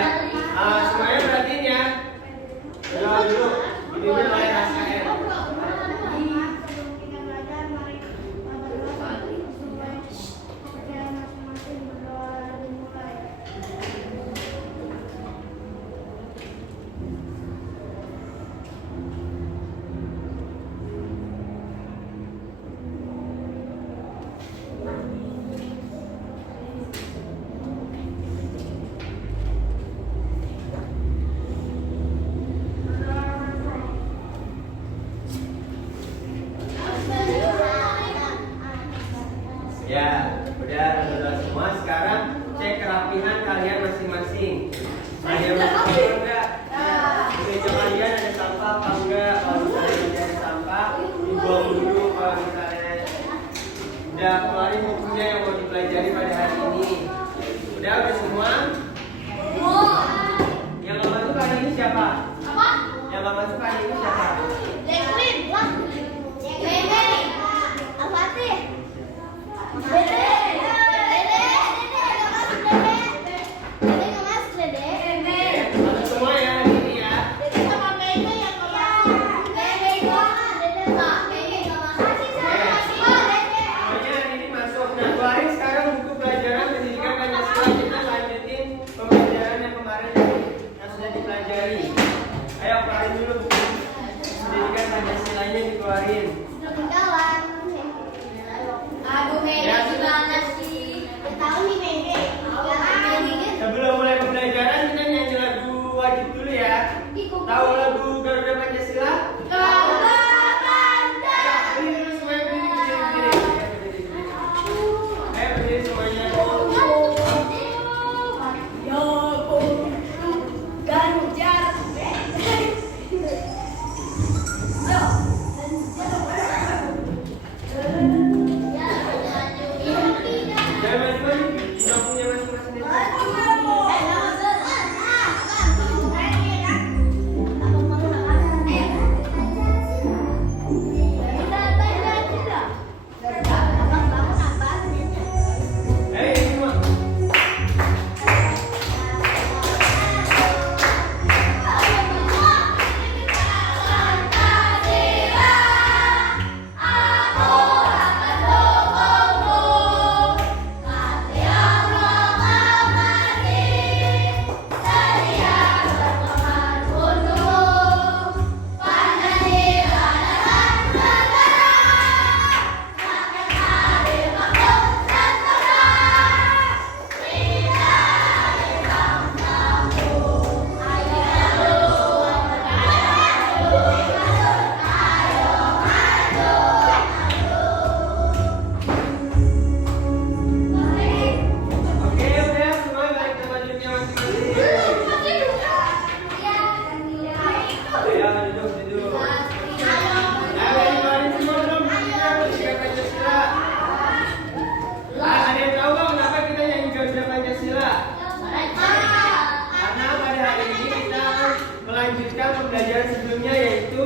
Ya, semuanya perhatiin ya. Berdoa dulu, dipimpin oleh SKM. Ya, udah berdoa semua. Sekarang cek kerapihan kalian masing-masing. Ada yang masih enggak? Di meja kalian ada sampah apa enggak? Kalau misalnya ada sampah, dibuang dulu. Kalau misalnya udah keluarin bukunya yang mau dipelajari pada hari ini. Udah semua? Yang nggak masuk hari ini siapa? Apa? Yang nggak masuk hari ini siapa? Jacqueline. Bebe. Apa sih? Bebe. Masuk semua ya hari ini ya. Semuanya hari ini masuk. Nah, keluarin sekarang buku pelajaran pendidikan Pancasila. Kita lanjutin pembelajaran yang kemarin yang sudah dipelajari. Ayo keluarin dulu buku pendidikan Pancasilanya, dikeluarin. Sebelum mulai pembelajaran kita nyanyi lagu wajib dulu ya. Tahu lagu Garuda Pancasila? Berdiri dulu semuanya, berdiri. Ayo berdiri semuanya. Jangan maju-maju, kita punya masing-masing aja. Ayo ini semua. Oke, udah semua balik ke bajunya masing-masing. Ayo duduk. Ayo dikeluarin semua dong bukunya pendidikan Pancasila. Ada yang tahu nggak kenapa kita nyanyi Garuda Pancasila? Karena pada hari ini kita melanjutkan pembelajaran sebelumnya, yaitu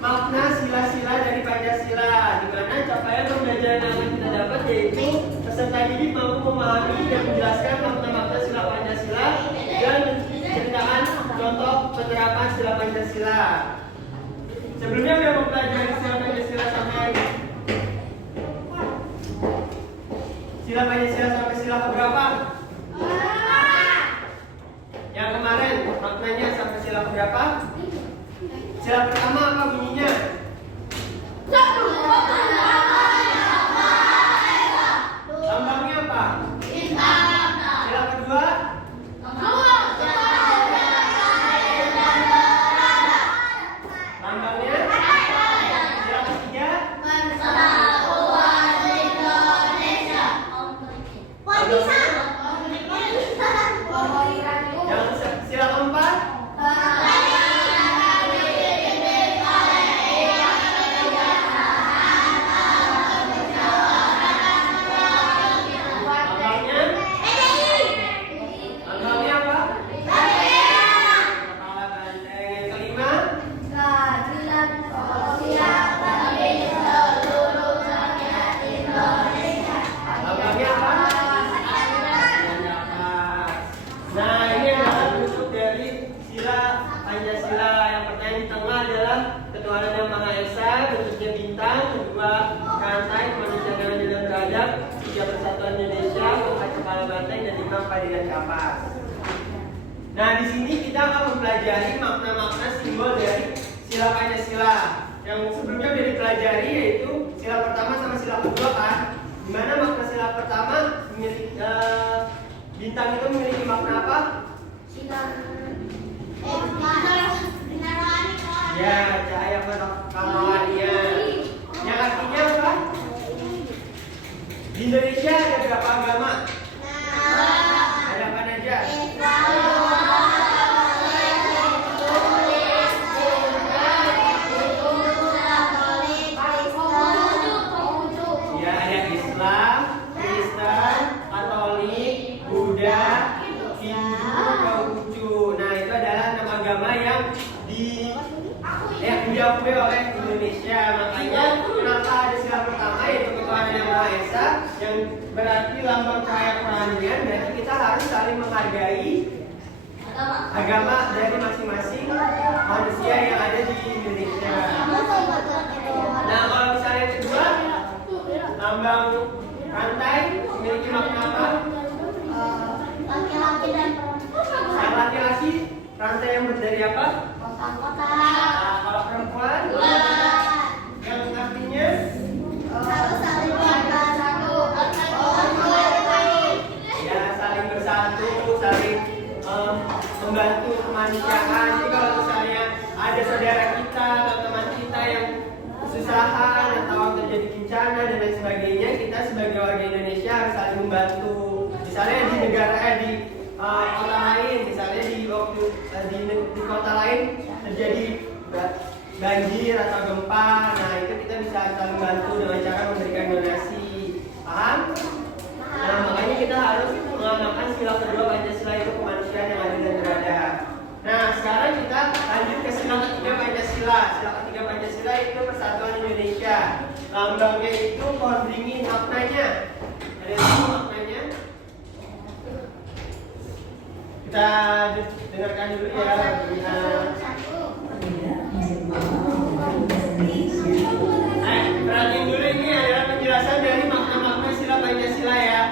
makna sila-sila dari Pancasila, di mana capaian pembelajaran yang kita dapat yaitu peserta didik mampu memahami dan menjelaskan makna-makna sila Pancasila dan menceritakan contoh penerapan sila Pancasila. Sebelumnya udah mempelajari sila Pancasila sampai sila Pancasila sampai sila keberapa? Yang kemarin maknanya sampai sila keberapa? Sila pertama apa bunyinya? Lambangnya apa? Sila kedua? Lambangnya? Sila ketiga? Yang sila keempat? padi dan kapas. Nah, di sini kita akan mempelajari makna-makna simbol dari sila Pancasila. Yang sebelumnya sudah dipelajari yaitu sila pertama sama sila kedua kan. Di mana makna sila pertama memiliki bintang itu memiliki makna apa? Ya, cahaya penerangannya. Yang artinya apa? Di Indonesia ada berapa agama? Ada apa aja? Ya, ada Islam, Kristen, Katolik, Buddha, Hindu, Konghucu. Nah, itu adalah 6 agama yang diakui oleh Indonesia. Makanya kenapa ada sila pertama yaitu ketuhanan yang Maha Esa, yang berarti lambang cahaya kerohanian. Berarti kita harus saling menghargai agama dari masing-masing manusia yang ada di Indonesia. Nah, kalau misalnya yang kedua, lambang rantai memiliki makna apa? Laki-laki dan perempuan. Yang laki-laki rantai yang berdari apa? Nah, kalau perempuan yang artinya Harus saling bersatu. ya saling bersatu, saling membantu kemanusiaan. Jadi kalau misalnya ada saudara kita atau teman kita yang kesusahan atau terjadi bencana dan lain sebagainya, kita sebagai warga Indonesia harus saling membantu. Misalnya di negara di kota lain, misalnya di kota lain terjadi banjir atau gempa, nah itu kita bisa saling bantu dengan cara memberikan donasi. Paham? Nah, makanya kita harus mengamalkan sila kedua Pancasila itu kemanusiaan yang adil dan beradab. Nah, sekarang kita lanjut ke sila ketiga Pancasila. Sila ketiga Pancasila itu Persatuan Indonesia. Lambangnya itu pohon beringin. Maknanya ada yang tahu maknanya? Kita dengarkan dulu ya. Perhatiin dulu, ini adalah penjelasan dari makna-makna sila Pancasila ya.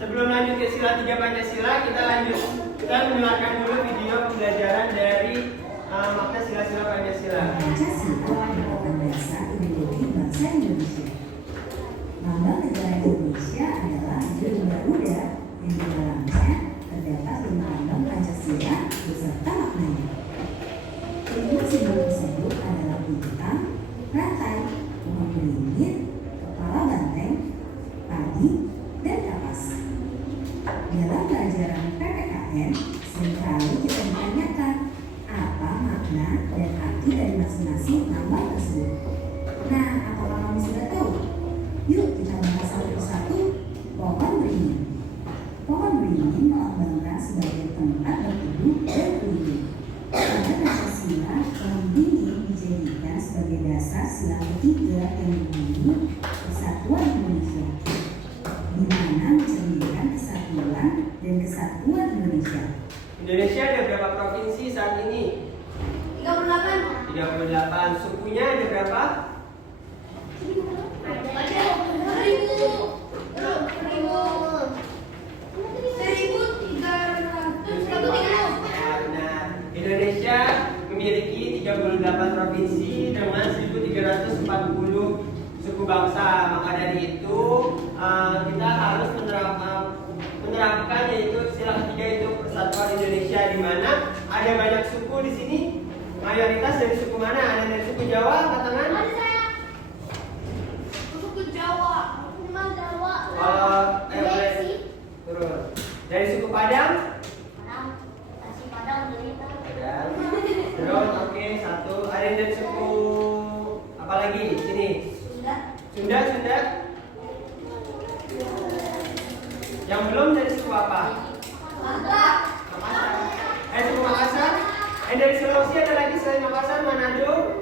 Sebelum lanjut ke sila 3 Pancasila, kita mendengarkan dulu video pembelajaran dari makna sila-sila Pancasila. Pancasila merupakan dasar ideologi bangsa Indonesia. Lambang negara Indonesia adalah Garuda yang di dalamnya terdapat 5 lambang Pancasila beserta maknanya. Kelima simbol tersebut adalah bintang, rantai, pohon beringin, kepala banteng, padi, dan kapas. Dalam pelajaran PPKN, seringkali kita ditanyakan apa makna dan arti dari masing-masing lambang tersebut. Nah, apakah kamu sudah tahu? Yuk kita bahas satu persatu. Pohon beringin. Pohon beringin melambangkan sebagai tempat berteduh dan berlindung. Pada Pancasila, pohon beringin dijadikan sebagai dasar sila ketiga yang berbunyi Persatuan Indonesia, di mana mencerminkan kesatuan dan kesatuan Indonesia. Indonesia ada berapa provinsi saat ini? 38. 38. Sukunya ada berapa? Indonesia memiliki 38 provinsi dengan 1.340 suku bangsa. Maka dari itu kita harus menerapkan yaitu sila ketiga itu Persatuan Indonesia, di mana ada banyak suku di sini. Mayoritas dari suku mana? Ada dari suku Jawa, angkat tangan. Ada saya. Suku Jawa. Memang Jawa. Boleh turun. Dari suku Padang. Nasi Padang dari Padang. Terus oke, satu. Ada yang dari suku apa lagi? Sini. Sunda. Yang belum dari suku apa? Makassar. Suku Makassar. Dari Sulawesi ada lagi selain Makassar, Manado,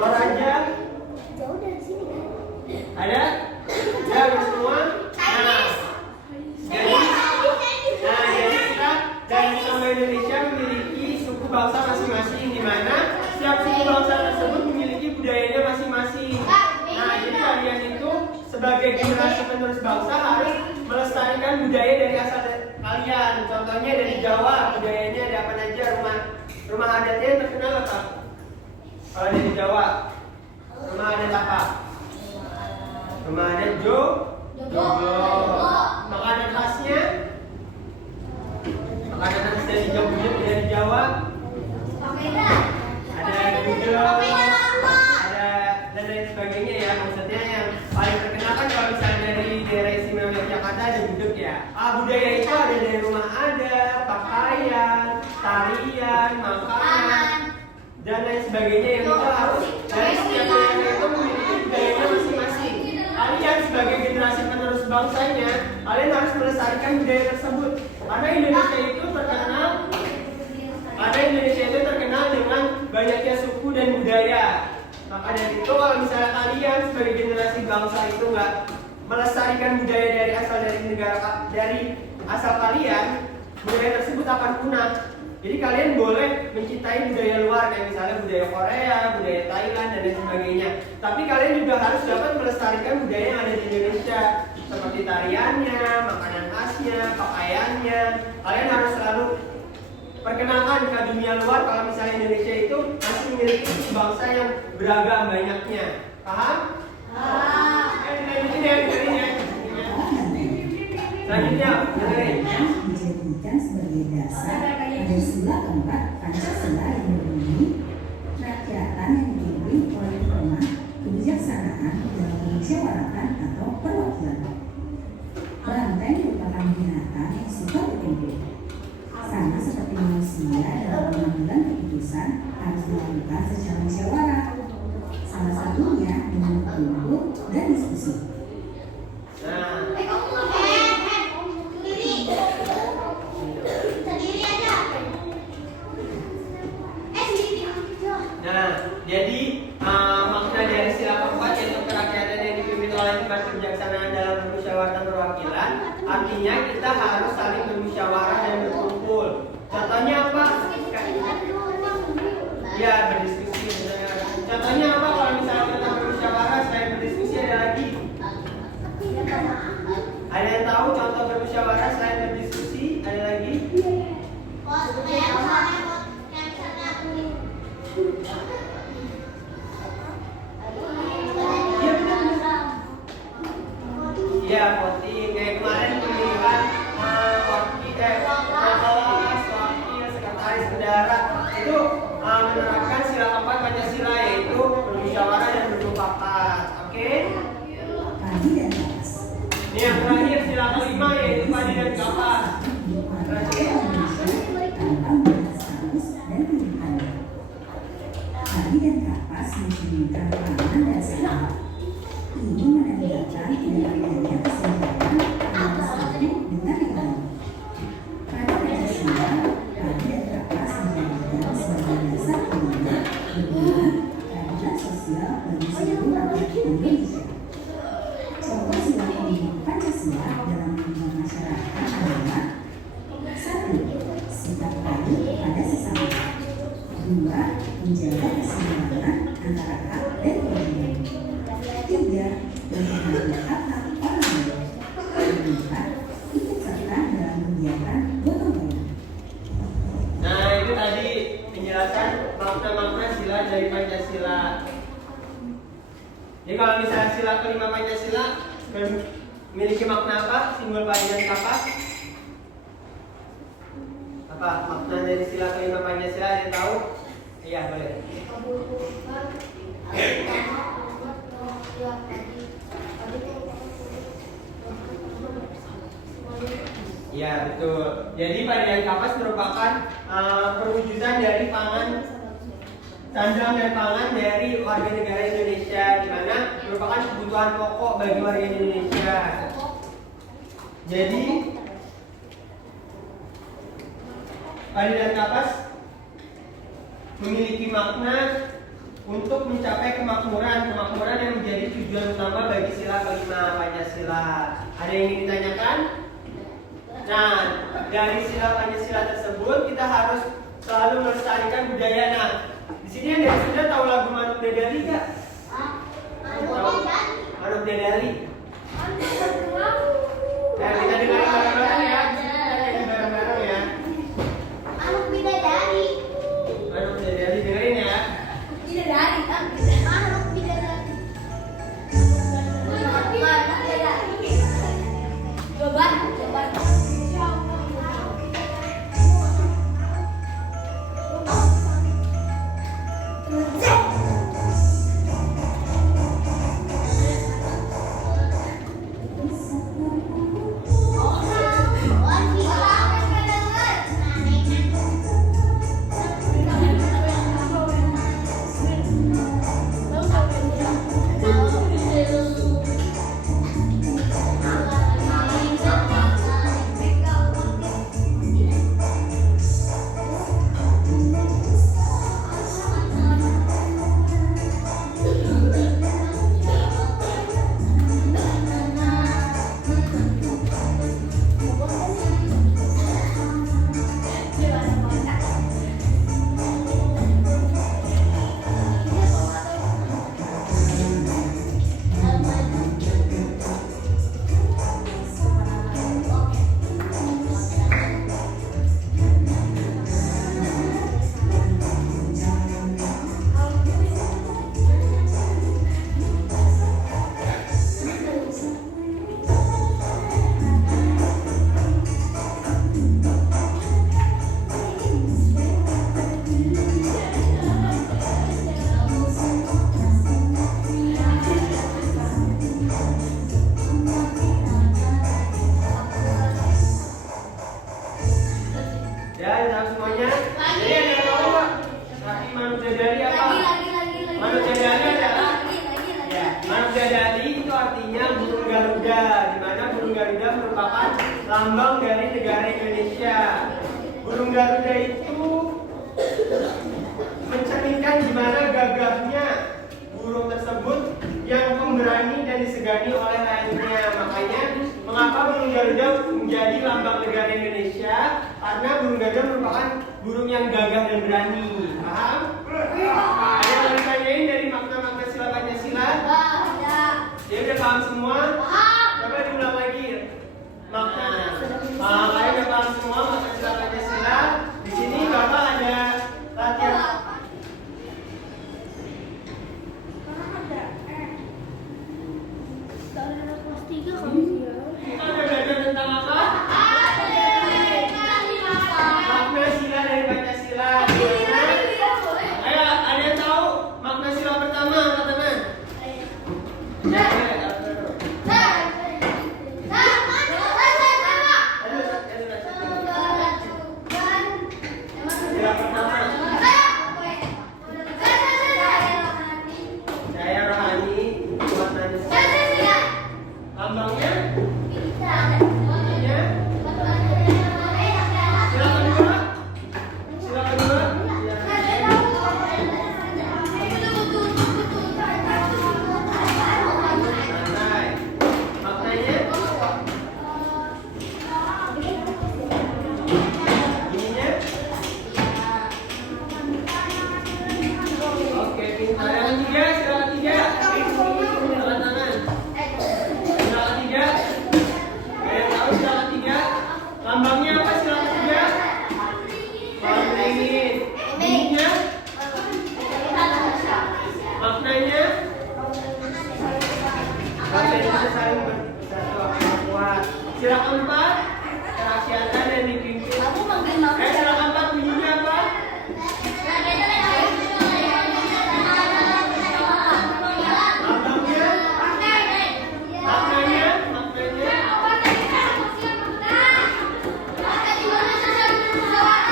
Toraja. Jauh dari sini kan? Ada? Ya, ada semua. Jadi kita dari seluruh Indonesia memiliki suku bangsa masing-masing, di mana setiap suku bangsa tersebut memiliki budayanya masing-masing. Nah, jadi kalian itu sebagai generasi penerus bangsa harus melestarikan budaya kalian. Contohnya dari Jawa, budayanya ada apa aja, rumah adatnya yang terkenal apa? Kalau dari Jawa, rumah adat apa? Rumah adat Jogo. Makanan khasnya? Makanan khas dari Jogja, dari Jawa? Ada gudeg, ada dan lain sebagainya ya. Maksudnya yang paling terkenal kan kalau misalnya dari daerah istimewa Yogyakarta ada gudeg ya. Budaya itu ada dari rumah adat, pakaian, tarian, makanan dan lain sebagainya yang kita harus dari setiap daerah itu memiliki budayanya masing-masing. Kalian sebagai generasi penerus bangsanya, kalian harus melestarikan budaya tersebut. Karena Indonesia itu terkenal dengan banyaknya suku dan budaya. Maka dari itu kalau misalnya kalian sebagai generasi bangsa itu nggak melestarikan budaya dari asal kalian, budaya tersebut akan punah. Jadi kalian boleh mencintai budaya luar kayak misalnya budaya Korea, budaya Thailand dan lain sebagainya. Tapi kalian juga harus dapat melestarikan budaya yang ada di Indonesia seperti tariannya, makanan khasnya, pakaiannya. Kalian harus selalu perkenalkan ke dunia luar kalau misalnya Indonesia itu masih memiliki bangsa yang beragam banyaknya. Paham? Lanjutin ya, dengerin ya. Selanjutnya, dengerin. Dijadikan sebagai dasar pada sila keempat Pancasila yang berbunyi kerakyatan yang dipimpin oleh hikmah, kebijaksanaan dalam memusyawarahkan atau perwakilan. Banteng merupakan binatang yang suka berkumpul. Sama seperti manusia dalam pengambilan keputusan harus dilakukan secara musyawarah. Salah satunya dengan berkumpul dan diskusi. Jadi makna dari sila keempat yaitu kerakyatan yang dipimpin oleh hikmat kebijaksanaan dalam permusyawaratan perwakilan, artinya kita harus saling bermusyawarah dan berkumpul. Contohnya apa? Ya, berdiskusi. Contohnya apa kalau misalnya kita bermusyawarah selain berdiskusi ada lagi? Ada yang tahu contoh bermusyawarah selain berdiskusi ada lagi? Iya, voting kayak kemarin pemilihan kelas, wakil, sekretaris bendahara itu menerapkan sila keempat Pancasila yaitu bermusyawarah dan bermufakat. Oke? Padi dan kapas. Ini yang terakhir sila kelima yaitu padi dan kapas. Terakhir. Tanpa membahas status dan pilihannya. Padi dan kapas mencerminkan pangan dan saham. Ini menandakan tidak adanya kesenjangan antara satu dengan yang lain. Pada Pancasila, padi dan kapas dijadikan sebagai dasar pilihan berdiri keadilan sosial bagi seluruh rakyat Indonesia. Contoh sila kelima Pancasila dalam kehidupan masyarakat adalah 1. Sikap baik pada sesama. 2. Menjaga keseimbangan antara hak dan kewajiban. 3. Menghormati hak-hak orang lain. 4. Ikut serta dalam kegiatan gotong royong. Nah, itu tadi penjelasan makna-makna sila dari Pancasila. Jadi kalau misalnya sila kelima Pancasila memiliki makna apa? Simbol padi dan kapas. Apa makna dari sila kelima Pancasila? Ada yang tahu? Iya, boleh. Ya, betul. Jadi padi dan kapas merupakan perwujudan dari pangan sandang dan pangan dari warga negara Indonesia, di mana merupakan kebutuhan pokok bagi warga Indonesia. Jadi padi dan kapas memiliki makna untuk mencapai kemakmuran yang menjadi tujuan utama bagi sila kelima Pancasila. Ada yang ingin ditanyakan? Nah, dari sila Pancasila tersebut kita harus selalu melestarikan budaya. Nah, di sini ada yang sudah tahu lagu Manuk Dadali nggak? Manuk Dadali. Kita dengar bareng-bareng ya. Ya, tahu semuanya? Jadi ada yang tahu nggak? Kaki manuk bidadari apa? Manuk bidadari adalah ya, manuk bidadari itu artinya burung Garuda, di mana burung Garuda merupakan lambang dari negara Indonesia. Burung Garuda itu mencerminkan gimana gagahnya burung tersebut yang pemberani dan disegani oleh lainnya. Makanya mengapa burung Garuda menjadi lambang negara Indonesia? Karena burung Garuda merupakan burung yang gagah dan berani. Paham? Ada yang ditanyain dari makna-makna sila Pancasila? Dia udah paham semua? Coba diulang lagi maknanya. Kalian udah paham semua makna sila Pancasila? Di sini Bapak ada latihan. Kita udah belajar tentang apa? Makna sila dari Pancasila. Ayo, ada yang tahu makna sila pertama? Angkat tangan. Sila pertama. Saya rohani, buat manusia. Lambangnya? Artinya? Sila kedua? Sila kedua? Santai. Maknanya? Ininya? Oke, pintar. Yang ketiga, sila ketiga. Angkat tangan. Sila ketiga. Ada yang tahu sila ketiga? Lambangnya apa sila ketiga? Pohon beringin. Ininya? Maknanya? Bahasa Indonesia saling bersatu akan kuat. Sila keempat, kerahasiaan dan dipimpin. Sila keempat bunyinya apa? Lambangnya? Maknanya? Maknanya?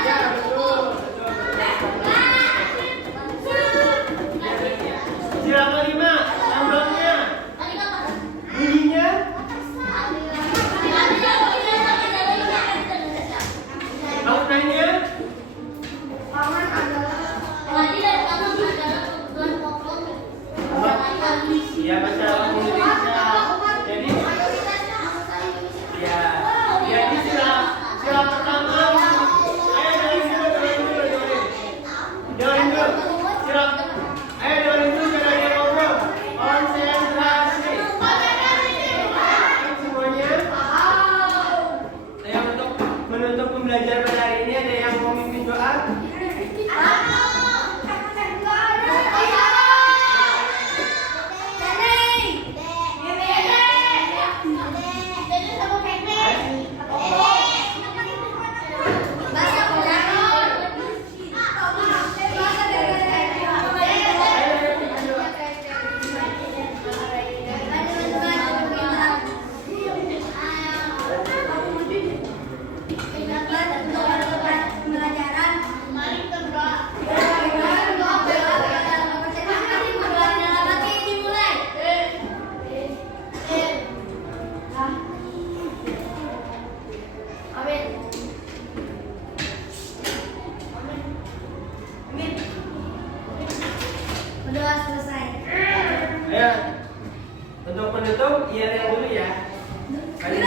Ya, betul. Sila kelima, lambangnya? Bunyinya? Maknanya? Ya, bahasa Indonesia. Jadi, ya, jadi sila pertama. Ayo dengerin dulu. Sila, ayo dengerin dulu cara dia ngobrol. Konsentrasi. Semuanya. Yang untuk menutup pembelajaran pada hari ini ada yang mau memimpin doa? Ayo, untuk penutup, iya yang dulu ya. Kalian